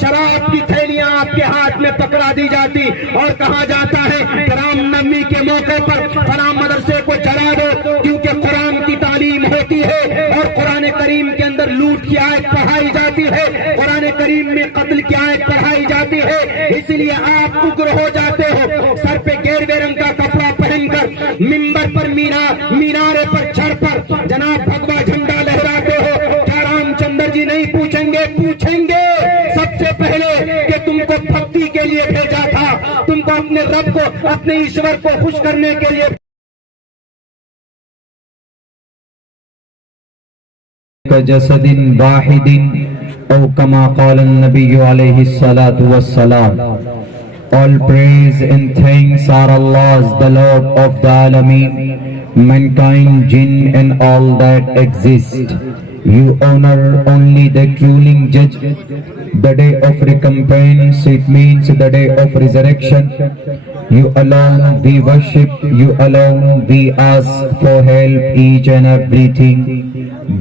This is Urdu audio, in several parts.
شراب کی تھیلیاں آپ کے ہاتھ میں پکڑا دی جاتی اور کہا جاتا ہے رام نومی کے موقع پر فلاں مدرسے کو جلا دو، کیونکہ قرآن کی تعلیم ہوتی ہے اور قرآن کریم کے اندر لوٹ کی آیت پڑھائی جاتی ہے، قرآن کریم میں قتل کی آیت پڑھائی جاتی ہے، اس لیے آپ اگر ہو جاتے ہو، سر پہ گیروے رنگ کا کپڑا پہن کر منبر پر مینارے پر چڑھ پر جناب بھگوا جھنڈا لہراتے ہو۔ کیا رام چندر جی نہیں پوچھیں گے سب سے پہلے کہ تم کو بھکتی کے لیے بھیجا تھا، تم کو اپنے رب کو، اپنے ایشور کو خوش کرنے کے لیے كجسد واحد او كما قال النبي عليه الصلاة والسلام. All praise and thanks are Allah's, the Lord of the Alameen, mankind, jinn and all that exist. You honor only the ruling judge, the day of recompense, it means the day of resurrection. You alone we worship, you alone we ask for help, each and everything.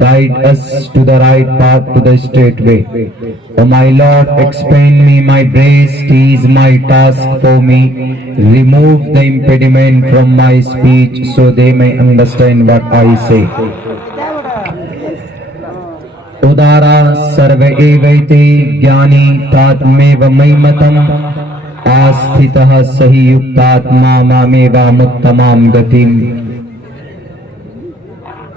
Guide us to the right path, to the straight way. O my Lord, expand me my breast, ease my task for me. Remove the impediment from my speech so they may understand what I say. Udara sarva evaite jnani tatmeva maimatam asthitah sahi yuktatma mameva muttamam gatim.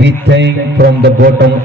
we thank from the bottom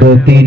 2-3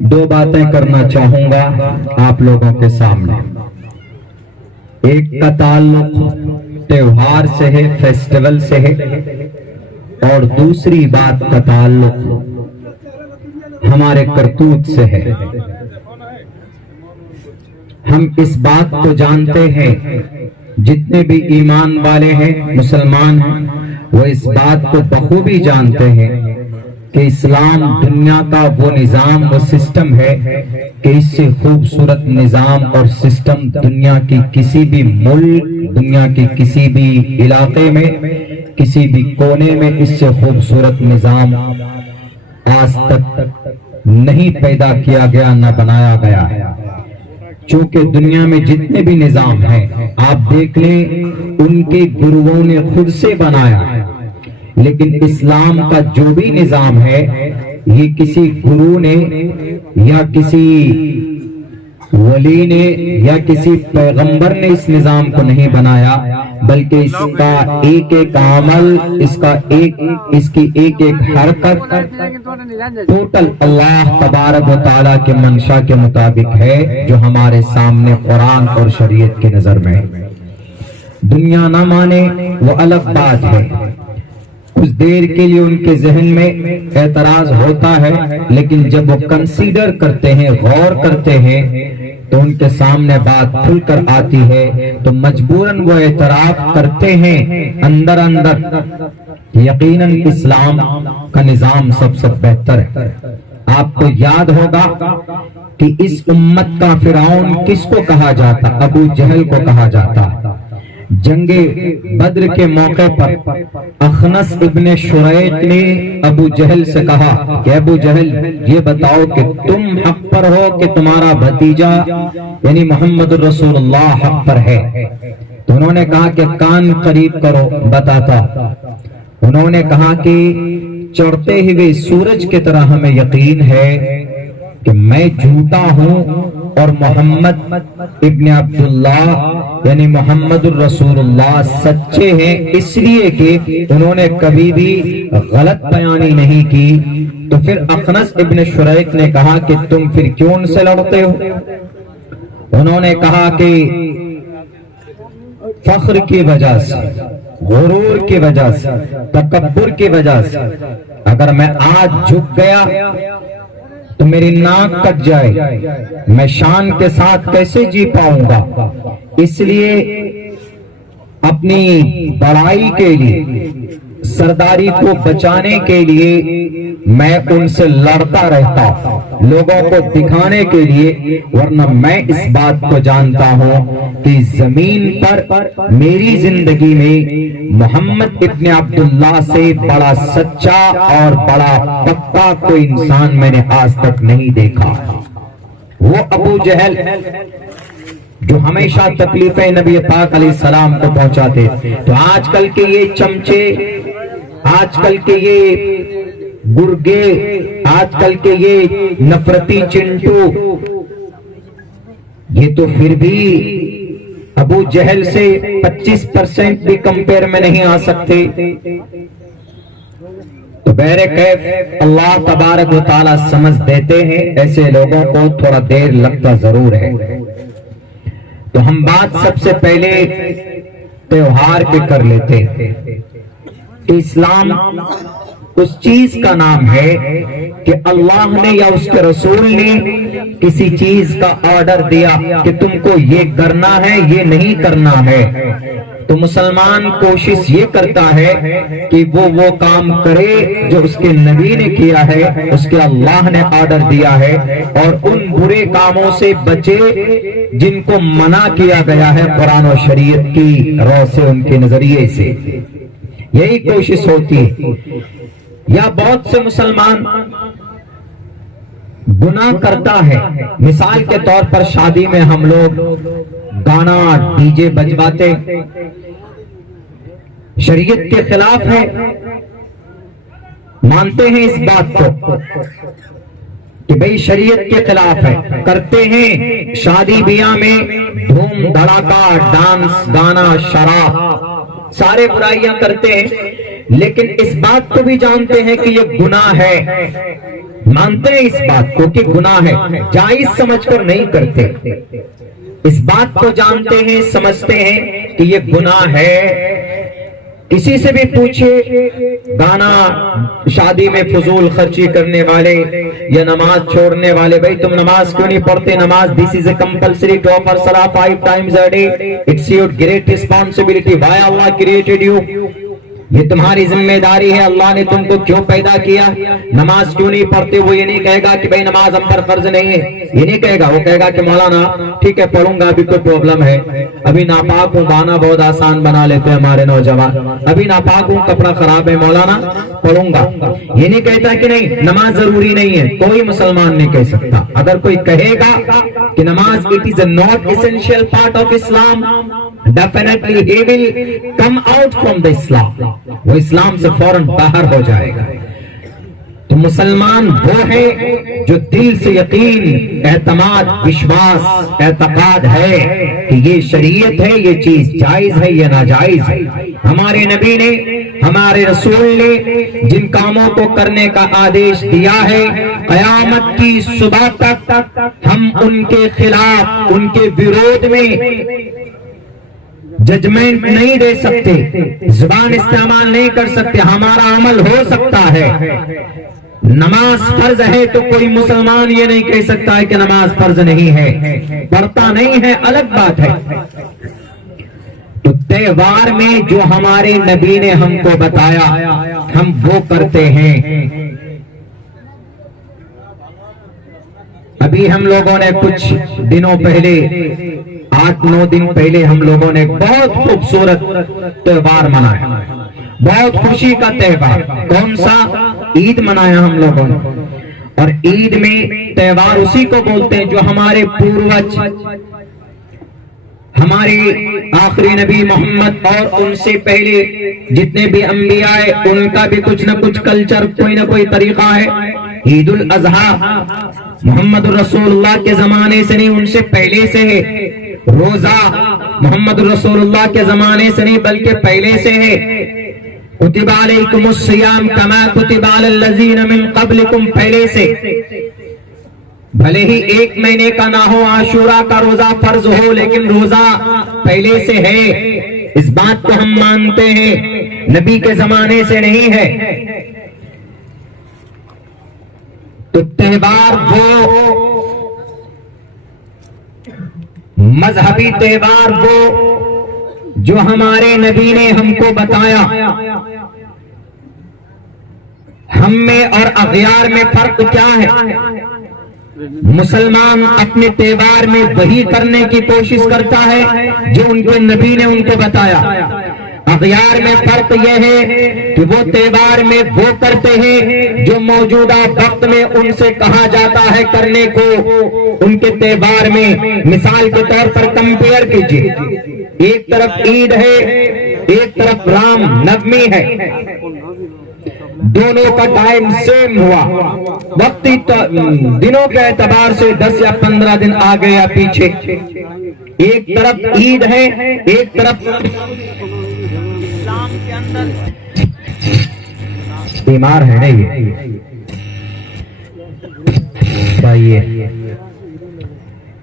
دو باتیں کرنا چاہوں گا آپ لوگوں کے سامنے. ایک کا تعلق تہوار سے ہے، فیسٹیول سے ہے، اور دوسری بات کا تعلق ہمارے کرتوت سے ہے. ہم اس بات کو جانتے ہیں، جتنے بھی ایمان والے ہیں، مسلمان ہیں، وہ اس بات کو بخوبی جانتے ہیں کہ اسلام دنیا کا وہ نظام، وہ سسٹم ہے کہ اس سے خوبصورت نظام اور سسٹم دنیا کی کسی بھی ملک، دنیا کی کسی بھی علاقے میں، کسی بھی کونے میں اس سے خوبصورت نظام آج تک نہیں پیدا کیا گیا، نہ بنایا گیا ہے. چونکہ دنیا میں جتنے بھی نظام ہیں آپ دیکھ لیں، ان کے گروؤں نے خود سے بنایا، لیکن اسلام کا جو بھی نظام ہے یہ کسی گرو نے یا کسی ولی نے یا کسی پیغمبر نے اس نظام کو نہیں بنایا، بلکہ اس کا ایک ایک عمل، اس کی ایک ایک حرکت ٹوٹل اللہ تبارک و تعالیٰ کے منشا کے مطابق ہے، جو ہمارے سامنے قرآن اور شریعت کی نظر میں ہے. دنیا نہ مانے وہ الگ بات ہے، کچھ دیر کے لیے ان کے ذہن میں اعتراض ہوتا ہے، لیکن جب وہ کنسیڈر کرتے ہیں، غور کرتے ہیں، تو ان کے سامنے بات کھل کر آتی ہے، تو مجبوراً وہ اعتراف کرتے ہیں اندر اندر. یقیناً اسلام کا نظام سب سے بہتر ہے. آپ کو یاد ہوگا کہ اس امت کا فرعون کس کو کہا جاتا؟ ابو جہل کو کہا جاتا. جنگ بدر کے موقع پر اخنس ابن شریق نے ابو جہل سے کہا کہ ابو جہل یہ بتاؤ کہ تم حق پر ہو کہ تمہارا بھتیجا یعنی محمد رسول اللہ حق پر ہے؟ تو انہوں نے کہا کہ کان قریب کرو بتاتا. انہوں نے کہا کہ چڑھتے ہوئے سورج کی طرح ہمیں یقین ہے کہ میں جھوٹا ہوں اور محمد ابن عبداللہ یعنی محمد الرسول اللہ سچے ہیں، اس لیے کہ انہوں نے کبھی بھی غلط بیانی نہیں کی. تو پھر اخنس ابن شریق نے کہا کہ تم پھر کیوں ان سے لڑتے ہو؟ انہوں نے کہا کہ فخر کی وجہ سے، غرور کی وجہ سے، تکبر کی وجہ سے اگر میں آج جھک گیا تو میری ناک کٹ جائے، میں شان کے ساتھ کیسے جی پاؤں گا؟ اس لیے اپنی بڑائی کے لیے، سرداری کو بچانے کے لیے میں ان سے لڑتا رہتا لوگوں کو دکھانے کے لیے، ورنہ میں اس بات کو جانتا ہوں کہ زمین پر میری زندگی میں محمد ابن عبداللہ سے بڑا سچا اور بڑا پکا کوئی انسان میں نے آج تک نہیں دیکھا. وہ ابو جہل جو ہمیشہ تکلیفیں نبی پاک علیہ السلام کو پہنچاتے. تو آج کل کے یہ چمچے، آج کل کے یہ گرگے، آج کل کے یہ نفرتی چنٹو، یہ تو پھر بھی ابو جہل سے 25% بھی کمپیر میں نہیں آ سکتے. تو بہرکیف اللہ تبارک و تعالیٰ سمجھ دیتے ہیں، ایسے لوگوں کو تھوڑا دیر لگتا ضرور ہے. تو ہم بات سب سے پہلے تہوار پہ کر لیتے ہیں کہ اسلام اس چیز کا نام ہے کہ اللہ نے یا اس کے رسول نے کسی چیز کا آرڈر دیا کہ تم کو یہ کرنا ہے، یہ نہیں کرنا ہے. تو مسلمان کوشش یہ کرتا ہے کہ وہ کام کرے جو اس کے نبی نے کیا ہے، اس کے اللہ نے آرڈر دیا ہے، اور ان برے کاموں سے بچے جن کو منع کیا گیا ہے قرآن و شریعت کی رو سے، ان کے نظریے سے. یہی کوشش ہوتی ہے. یا بہت سے مسلمان گناہ کرتا ہے، مثال کے طور پر شادی میں ہم لوگ گانا ڈی جے بجواتے، شریعت کے خلاف ہے، مانتے ہیں اس بات کو کہ بھئی شریعت کے خلاف ہے، کرتے ہیں شادی بیاہ میں دھوم دھڑاکا، ڈانس، گانا، شراب، سارے برائیاں کرتے ہیں، لیکن اس بات کو بھی جانتے ہیں کہ یہ گناہ ہے. مانتے ہیں اس بات کو کہ گناہ ہے، جائز سمجھ کر نہیں کرتے، اس بات کو جانتے ہیں، سمجھتے ہیں کہ یہ گناہ ہے۔ کسی سے بھی پوچھے، گانا شادی میں فضول خرچی کرنے والے یا نماز چھوڑنے والے، بھائی تم نماز کیوں نہیں پڑھتے؟ نماز this is a compulsory to offer salah 5 times a day. It's your great responsibility. Why Allah created you? یہ تمہاری ذمہ داری ہے، اللہ نے تم کو کیوں پیدا کیا؟ نماز کیوں نہیں پڑھتے؟ وہ یہ نہیں کہے گا کہ بھائی نماز ہم پر فرض نہیں ہے، یہ نہیں کہے گا، وہ کہے گا کہ مولانا ٹھیک ہے پڑھوں گا، ابھی کوئی پرابلم ہے، ابھی ناپاک ہوں، گانا بہت آسان بنا لیتے ہیں ہمارے نوجوان، ابھی ناپاک ہوں، کپڑا خراب ہے، مولانا پڑھوں گا۔ یہ نہیں کہتا کہ نہیں نماز ضروری نہیں ہے، کوئی مسلمان نہیں کہہ سکتا۔ اگر کوئی کہے گا کہ نماز it is a not essential part of Islam, definitely he will come out from the Islam، وہ اسلام سے فوراً باہر ہو جائے گا۔ تو مسلمان وہ ہے جو دل سے یقین، اعتماد، وشواس، اعتقاد ہے کہ یہ شریعت ہے، یہ چیز جائز ہے یا ناجائز ہے۔ ہمارے نبی نے، ہمارے رسول نے جن کاموں کو کرنے کا آدیش دیا ہے، قیامت کی صبح تک ہم ان کے خلاف، ان کے وروج میں ججمنٹ نہیں دے سکتے، زبان استعمال نہیں کر سکتے، ہمارا عمل ہو سکتا ہے۔ نماز فرض ہے تو کوئی مسلمان یہ نہیں کہہ سکتا ہے کہ نماز فرض نہیں ہے، پڑھتا نہیں ہے، الگ بات ہے۔ تو تہوار میں جو ہمارے نبی نے ہم کو بتایا ہم وہ کرتے ہیں۔ ابھی ہم لوگوں نے کچھ دنوں پہلے، 8-9 دن پہلے ہم لوگوں نے بہت خوبصورت تہوار منایا، بہت خوشی کا تہوار۔ کون سا؟ عید منایا ہم لوگوں نے۔ اور عید میں تہوار اسی کو بولتے ہیں جو ہمارے پوروج، ہمارے آخری نبی محمد اور ان سے پہلے جتنے بھی انبیاء ہیں ان کا بھی کچھ نہ کچھ کلچر، کوئی نہ کوئی طریقہ ہے۔ عید الاضحیٰ محمد رسول اللہ کے زمانے سے نہیں، ان سے پہلے سے ہے۔ روزہ محمد رسول اللہ کے زمانے سے نہیں بلکہ پہلے سے ہے۔ کتب علیکم الصیام کما کتب علی الذین من قبلکم، پہلے سے، بھلے ہی 1 مہینے کا نہ ہو، عاشورہ کا روزہ فرض ہو، لیکن روزہ پہلے سے ہے، اس بات کو ہم مانتے ہیں، نبی کے زمانے سے نہیں ہے۔ تو تہوار وہ مذہبی تہوار وہ جو ہمارے نبی نے ہم کو بتایا۔ ہم میں اور اغیار میں فرق کیا ہے؟ مسلمان اپنے تہوار میں وہی کرنے کی کوشش کرتا ہے جو ان کے نبی نے ان کو بتایا۔ اغیار میں فرق یہ ہے کہ وہ تہوار میں وہ کرتے ہیں جو موجودہ وقت میں ان سے کہا جاتا ہے کرنے کو۔ ان کے تہوار میں مثال کے طور پر کمپیئر کیجیے، ایک طرف عید ہے، ایک طرف رام نومی ہے، دونوں کا ٹائم سیم ہوا، وقتی دنوں کے اعتبار سے 10 یا 15 دن آگے یا پیچھے۔ ایک طرف عید ہے، ایک طرف اسلام کے اندر بیمار ہے نہیں بھائیے،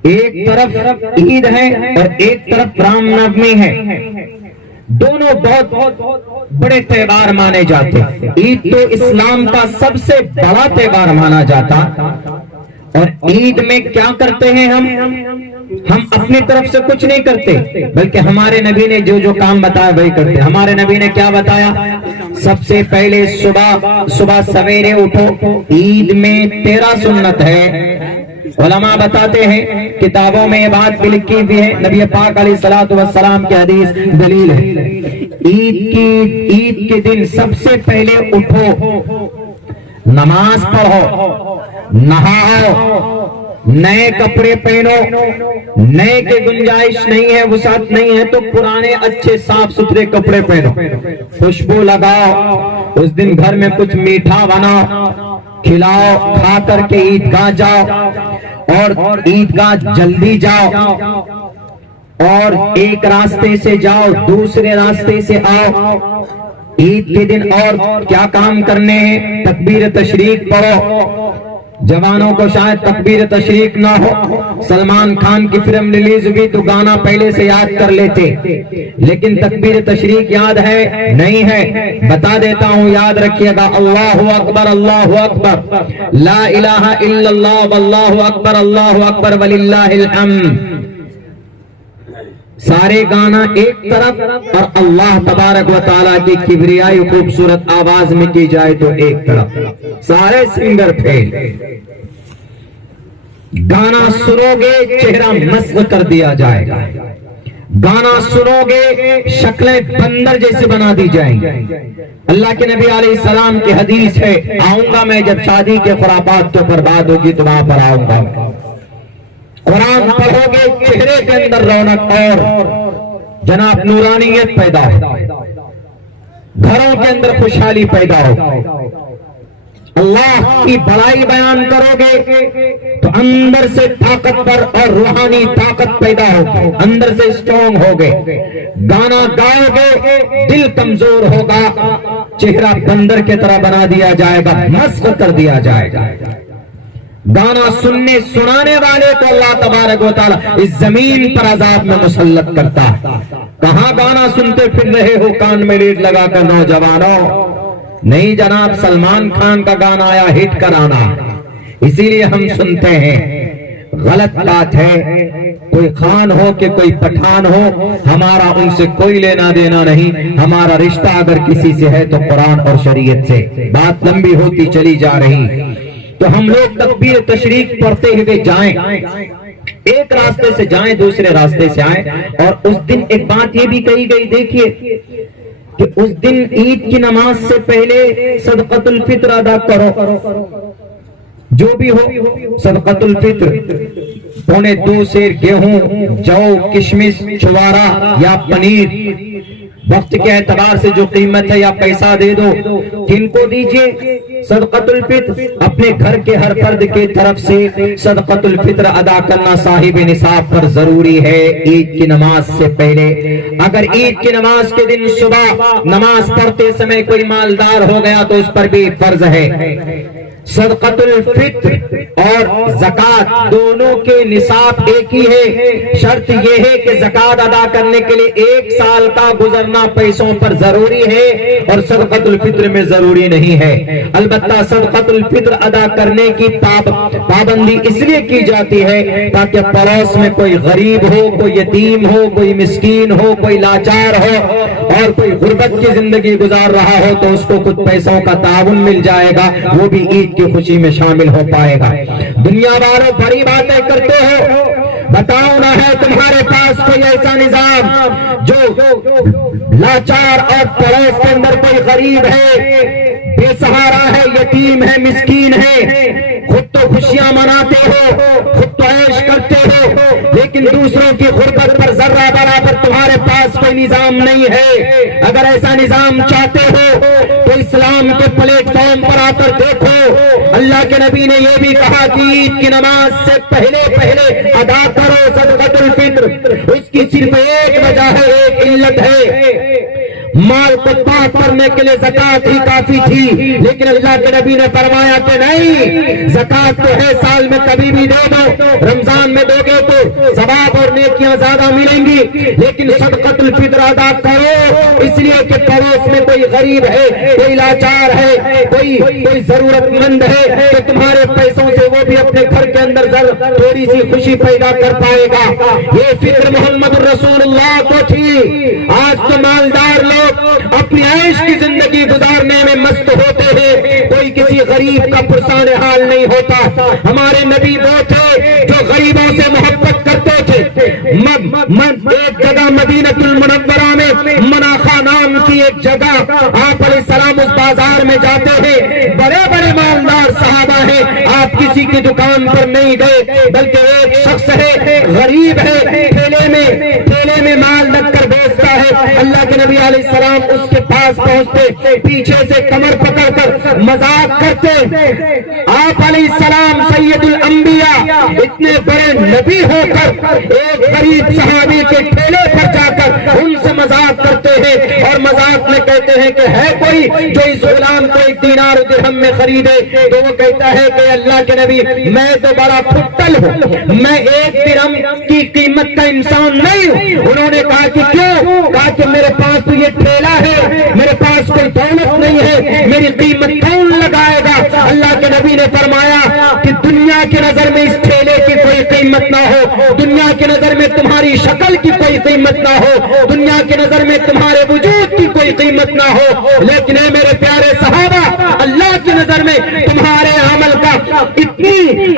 ایک طرف عید ہے اور ایک طرف رام نومی ہے۔ دونوں بہت بڑے تہوار مانے جاتے۔ عید تو اسلام کا سب سے بڑا تہوار مانا جاتا، اور عید میں کیا کرتے ہیں ہم اپنی طرف سے کچھ نہیں کرتے، بلکہ ہمارے نبی نے جو کام بتایا وہی کرتے۔ ہمارے نبی نے کیا بتایا؟ سب سے پہلے صبح سویرے اٹھو، عید میں 13 سنت ہے۔ علماء بتاتے ہیں، کتابوں میں یہ بات بھی لکھی ہوئی ہے، نبی پاک علیہ الصلوۃ والسلام کی حدیث دلیل ہے۔ عید کے دن سب سے پہلے اٹھو، نماز پڑھو، نہاؤ، نئے کپڑے پہنو، نئے کی گنجائش نہیں ہے، وسعت نہیں ہے تو پرانے اچھے صاف ستھرے کپڑے پہنو، خوشبو لگاؤ، اس دن گھر میں کچھ میٹھا بناؤ، کھلاؤ، کھا کر کے عیدگاہ جاؤ، اور عیدگاہ جلدی جاؤ، اور ایک راستے سے جاؤ دوسرے راستے سے آؤ۔ عید کے دن اور کیا کام کرنے ہیں؟ تکبیر تشریق پڑھو، جوانوں کو شاید تکبیر تشریق نہ ہو، سلمان خان کی فلم ریلیز ہوئی تو گانا پہلے سے یاد کر لیتے، لیکن تکبیر تشریق یاد ہے نہیں ہے؟ بتا دیتا ہوں، یاد رکھیے گا، اللہ اکبر اللہ اکبر، لا الہ الا اللہ واللہ اکبر اللہ اکبر وللہ الحمد۔ سارے گانا ایک طرف اور اللہ تبارک و تعالیٰ کی کبریائی خوبصورت آواز میں کی جائے تو ایک طرف، سارے سنگر فیل۔ گانا سنو گے چہرہ مسخ کر دیا جائے گا، گانا سنو گے شکلیں بندر جیسے بنا دی جائیں گے۔ اللہ کے نبی علیہ السلام کی حدیث ہے، آؤں گا میں جب شادی کے خرافات تو برباد ہوگی تو وہاں پر آؤں گا۔ قرآن پڑھو گے چہرے کے اندر رونق اور جناب نورانیت پیدا ہو، گھروں کے اندر خوشحالی پیدا ہو۔ اللہ کی بڑائی بیان کرو گے تو اندر سے طاقتور اور روحانی طاقت پیدا ہوگی، اندر سے اسٹرانگ ہوگے۔ گانا گاؤ گے دل کمزور ہوگا، چہرہ بندر کی طرح بنا دیا جائے گا، مسخ کر دیا جائے گا۔ گانا سننے سنانے والے کو اللہ تبارک و تعالیٰ اس زمین پر عذاب میں مسلط کرتا ہے۔ کہاں گانا سنتے پھر رہے ہو کان میں لیڈ لگا کر نوجوانوں؟ نہیں جناب، سلمان خان کا گانا آیا ہٹ کرانا، اسی لیے ہم سنتے ہیں۔ غلط بات ہے، کوئی خان ہو کہ کوئی پٹھان ہو، ہمارا ان سے کوئی لینا دینا نہیں۔ ہمارا رشتہ اگر کسی سے ہے تو قرآن اور شریعت سے۔ بات لمبی ہوتی چلی جا رہی تو ہم لوگ تکبیر تشریق پڑھتے ہوئے جائیں، ایک راستے سے جائیں دوسرے راستے سے آئیں۔ اور اس دن ایک بات یہ بھی کہی گئی، دیکھیے کہ اس دن عید کی نماز سے پہلے صدقۃ الفطر ادا کرو، جو بھی ہو صدقۃ الفطر، پونے 2 سیر گیہوں، جو، کشمش، چھوارا یا پنیر، وقت کے اعتبار سے جو قیمت ہے یا پیسہ دے دو، کن کو دیجئے؟ صدقۃ الفطر۔ اپنے گھر کے ہر فرد کے طرف سے صدقۃ الفطر ادا کرنا صاحب نصاب پر ضروری ہے عید کی نماز سے پہلے۔ اگر عید کی نماز کے دن صبح نماز پڑھتے سمے کوئی مالدار ہو گیا تو اس پر بھی فرض ہے۔ صدقۃ الفطر اور زکوٰۃ دونوں کے نصاب ایک ہی ہے، شرط یہ ہے کہ زکوٰۃ ادا کرنے کے لیے 1 سال کا گزرنا پیسوں پر ضروری ہے اور صدقۃ الفطر میں ضروری نہیں ہے۔ البتہ صدقۃ الفطر ادا کرنے کی پابندی اس لیے کی جاتی ہے تاکہ پڑوس میں کوئی غریب ہو، کوئی یتیم ہو، کوئی مسکین ہو، کوئی لاچار ہو اور کوئی غربت کی زندگی گزار رہا ہو تو اس کو کچھ پیسوں کا تعاون مل جائے گا، وہ بھی عید کی خوشی میں شامل ہو پائے گا۔ دنیا والوں بڑی باتیں کرتے ہو، بتاؤ نہ ہے تمہارے پاس کوئی ایسا نظام جو لاچار اور پڑوس کے اندر کوئی غریب ہے، بے سہارا ہے، یتیم ہے، مسکین ہے، خود تو خوشیاں مناتے ہو، خود تو عیش کرتے ہو، لیکن دوسروں کی غربت پر ذرہ برابر تمہارے پاس کوئی نظام نہیں ہے۔ اگر ایسا نظام چاہتے ہو تو اسلام کے پلیٹ فارم پر آ کر دیکھو، اللہ کے نبی نے یہ بھی کہا کہ عید کی نماز سے پہلے ادا کرو صدقۃ الفطر۔ اس کی صرف ایک وجہ ہے، ایک علت ہے، مال کو پاک کرنے کے لیے زکوٰۃ ہی کافی تھی، لیکن اللہ کے نبی نے فرمایا کہ نہیں، زکوٰۃ تو ہے سال میں کبھی بھی دے دو، رمضان میں دو گے تو ثواب اور نیکیاں زیادہ ملیں گی، لیکن صدقۃ الفطر ادا کرو، اس لیے کہ پڑوس میں کوئی غریب ہے، کوئی لاچار ہے، کوئی ضرورت مند ہے تو تمہارے پیسوں سے وہ بھی اپنے گھر کے اندر تھوڑی سی خوشی پیدا کر پائے گا۔ یہ فکر محمد رسول اللہ کو تھی۔ آج تو مالدار لوگ اپنی عیش کی زندگی گزارنے میں مست ہوتے ہیں، کوئی کسی غریب کا پرسان حال نہیں ہوتا۔ ہمارے نبی وہ تھے جو غریبوں سے محبت کرتے تھے۔ ایک جگہ مدینہ المنورہ میں مناخا نام کی ایک جگہ، آپ علیہ السلام اس بازار میں جاتے ہیں، بڑے بڑے مالدار صحابہ ہیں، آپ کسی کی دکان پر نہیں گئے بلکہ ایک شخص ہے غریب ہے، ٹھیلے میں مال رکھ کر بیچتا ہے۔ اللہ کے نبی علیہ السلام اس کے پاس پہنچتے، پیچھے سے کمر پکڑ کر مذاق کرتے۔ آپ علیہ السلام سید الانبیاء کیا؟ اتنے بڑے نبی ہو کر ایک غریب صحابی کے ٹھیلے پر جا کر ان سے مذاق کرتے ہیں اور مذاق میں کہتے ہیں کہ ہے کوئی جو اس غلام کو 1 دینار و درہم میں خریدے؟ تو وہ کہتا ہے کہ اللہ کے نبی میں تو بڑا پھٹل ہوں، میں 1 درہم کی قیمت کا انسان نہیں ہوں۔ انہوں نے کہا کہ کیوں؟ کہا کہ میرے پاس تو یہ ٹھیلا ہے، میرے پاس کوئی دولت نہیں ہے، میری قیمت کون لگائے گا؟ اللہ کے نبی نے فرمایا کہ دنیا کی نظر میں اس ٹھیلے کی کوئی قیمت نہ ہو، دنیا کی نظر میں تمہاری شکل کی کوئی قیمت نہ ہو، دنیا کی نظر میں تمہارے وجود کی کوئی قیمت نہ ہو، لیکن اے میرے پیارے صحابہ، اللہ کی نظر میں تمہارے عمل کا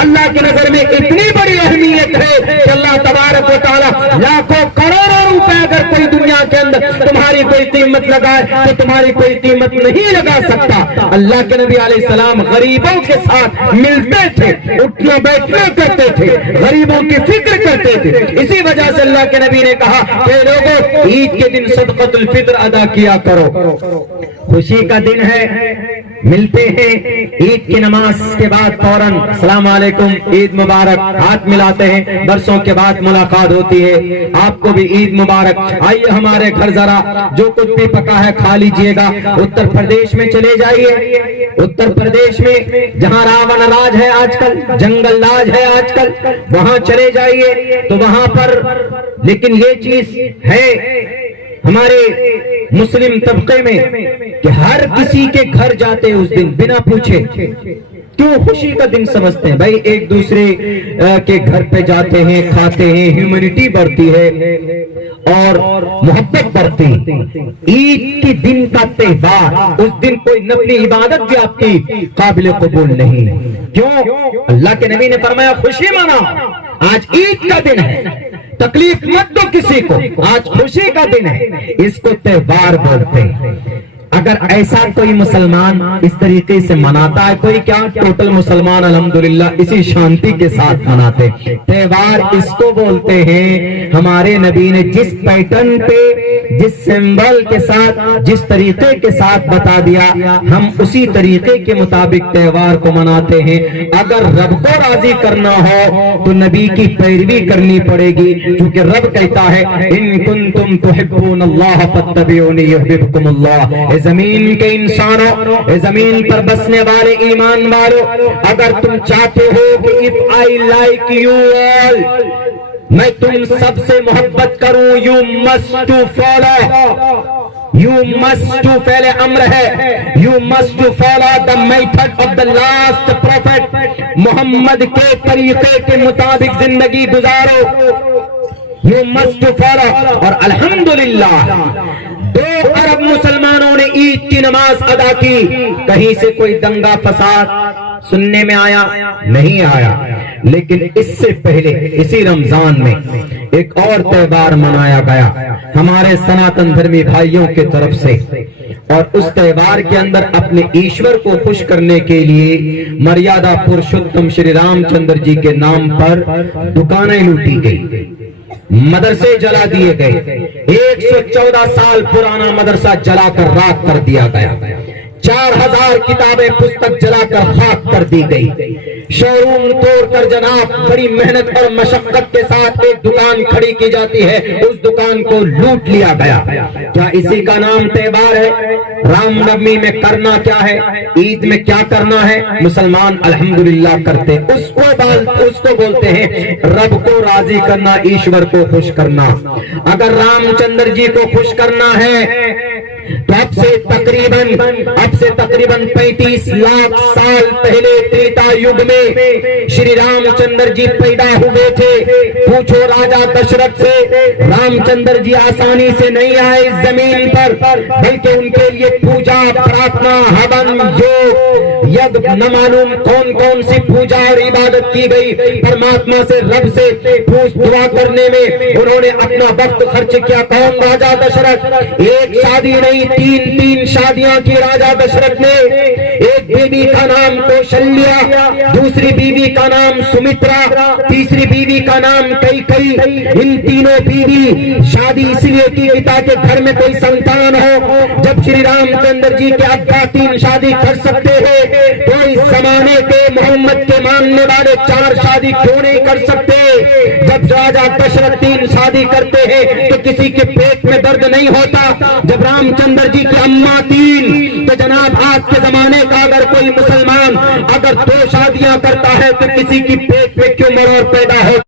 اللہ کی نظر میں اتنی بڑی اہمیت ہے کہ اللہ تبارک و تعالی لاکھوں کروڑوں روپے اگر کوئی دنیا کے اندر تمہاری کوئی قیمت لگائے تو تمہاری کوئی قیمت نہیں لگا سکتا۔ اللہ کے نبی علیہ السلام غریبوں کے ساتھ ملتے تھے، اٹھنا بیٹھنا کرتے تھے، غریبوں کی فکر کرتے تھے۔ اسی وجہ سے اللہ کے نبی نے کہا کہ لوگوں عید کے دن صدقۃ الفطر ادا کیا کرو، خوشی کا دن ہے، ملتے ہیں عید کی نماز کے بعد فوراً السلام علیکم، عید مبارک، ہاتھ ملاتے ہیں، برسوں کے بعد ملاقات ہوتی ہے، آپ کو بھی عید مبارک، آئیے ہمارے گھر ذرا جو کچھ بھی پکا ہے کھا لیجئے گا۔ اتر پردیش میں چلے جائیے، اتر پردیش میں جہاں راون راج ہے آج کل، جنگل راج ہے آج کل، وہاں چلے جائیے تو وہاں پر لیکن یہ چیز ہے ہمارے مسلم طبقے میں کہ ہر کسی کے گھر جاتے اس دن بنا پوچھے، کیوں؟ خوشی کا دن سمجھتے ہیں بھائی، ایک دوسرے کے گھر پہ جاتے ہیں، کھاتے ہیں، ہیومینٹی بڑھتی ہے اور محبت بڑھتی ہے۔ عید کے دن کا تہوار، اس دن کوئی نفلی عبادت بھی آپ کی قابل قبول نہیں، کیوں؟ اللہ کے نبی نے فرمایا خوشی مناؤ، آج عید کا دن ہے، تکلیف مت دو کسی کو، آج خوشی کا دن ہے، اس کو تہوار بولتے ہیں۔ اگر ایسا کوئی مسلمان اس طریقے سے مناتا ہے، کوئی کیا ٹوٹل مسلمان الحمدللہ اسی شانتی کے ساتھ مناتے، تہوار اس کو بولتے ہیں۔ ہمارے نبی نے جس پیٹرن پہ، جس سمبل کے ساتھ، جس طریقے کے ساتھ بتا دیا، ہم اسی طریقے کے مطابق تہوار کو مناتے ہیں۔ اگر رب کو راضی کرنا ہو تو نبی کی پیروی کرنی پڑے گی، کیونکہ رب کہتا ہے ان کنتم تحبون اللہ فاتبعونی یحببکم اللہ۔ زمین کے انسانوں، زمین پر بسنے والے ایمان والوں، اگر تم چاہتے ہو کہ if I like you all، میں تم سب سے محبت کروں، you must to follow، you must to فعل امر ہے، you must to follow the method of the last prophet، محمد کے طریقے کے مطابق زندگی گزارو، you must to follow۔ اور الحمدللہ 2 ارب مسلمانوں نے عید کی نماز ادا کی، کہیں سے کوئی دنگا فساد سننے میں آیا نہیں آیا۔ لیکن اس سے پہلے اسی رمضان میں ایک اور تہوار منایا گیا ہمارے سناتن دھرمی بھائیوں کے طرف سے، اور اس تہوار کے اندر اپنے ایشور کو خوش کرنے کے لیے مریادہ پرشوتم شری رام چندر جی کے نام پر دکانیں لوٹی گئی، مدرسے جلا دیے گئے، 114 سال پرانا مدرسہ جلا کر راکھ کر دیا گیا، 4000 کتابیں پستک جلا کر خاک کر دی گئی، شوروم توڑ کر جناب بڑی محنت اور مشقت کے ساتھ ایک دکان کھڑی کی جاتی ہے، اس دکان کو لوٹ لیا گیا۔ کیا اسی کا نام تہوار ہے؟ رام نومی میں کرنا کیا ہے، عید میں کیا کرنا ہے؟ مسلمان الحمدللہ کرتے، اس کو بولتے ہیں رب کو راضی کرنا، ایشور کو خوش کرنا۔ اگر رام چندر جی کو خوش کرنا ہے تو اب سے تقریباً 35 لاکھ سال پہلے تریتا یگ میں شری رام چندر جی پیدا ہوئے تھے۔ پوچھو راجا دشرت سے، رام چندر جی آسانی سے نہیں آئے اس زمین پر، بلکہ ان کے لیے پوجا، پرارتھنا، ہون، یوگ، یگ، نہ معلوم کون سی پوجا اور عبادت کی گئی۔ پرماتما سے، رب سے پوچھ دعا کرنے میں انہوں نے اپنا وقت خرچ کیا۔ کون؟ راجا دشرت۔ ایک شادی نہیں، 3 شادیاں کی راجا دشرت نے، ایک بیوی کا نام کوشلیا، دوسری بیوی کا نام سمترا، تیسری بیوی کا نام کیکئی۔ ان تینوں بیوی شادی اس لیے کی گئی تاکہ گھر میں کوئی سنتان ہو۔ جب شری رام چندر جی کے ابا 3 شادی کر سکتے ہیں تو اس زمانے کے محمد کے ماننے والے 4 شادی کیوں نہیں کر سکتے؟ جب راجا دشرتھ 3 شادی کرتے ہیں تو کسی کے پیٹ میں درد نہیں ہوتا؟ جب رام چندر جی کی اماں 3 تو جناب آج کے زمانے کا اگر کوئی مسلمان اگر 2 شادیاں کرتا ہے تو کسی کی پیٹ میں کیوں مرور پیدا ہو؟